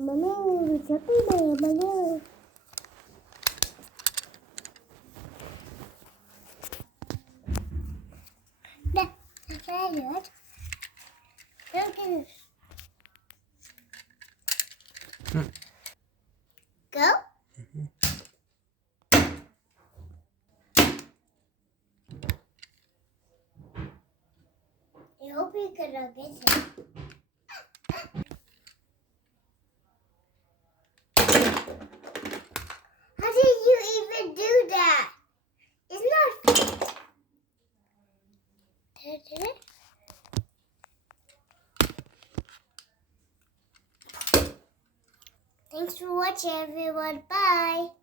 Mana siapa yang mana? Dah, saya lihat. Go. I hope you can get it. How did you even do that? It's not. Did it? Thanks for watching, everyone. Bye.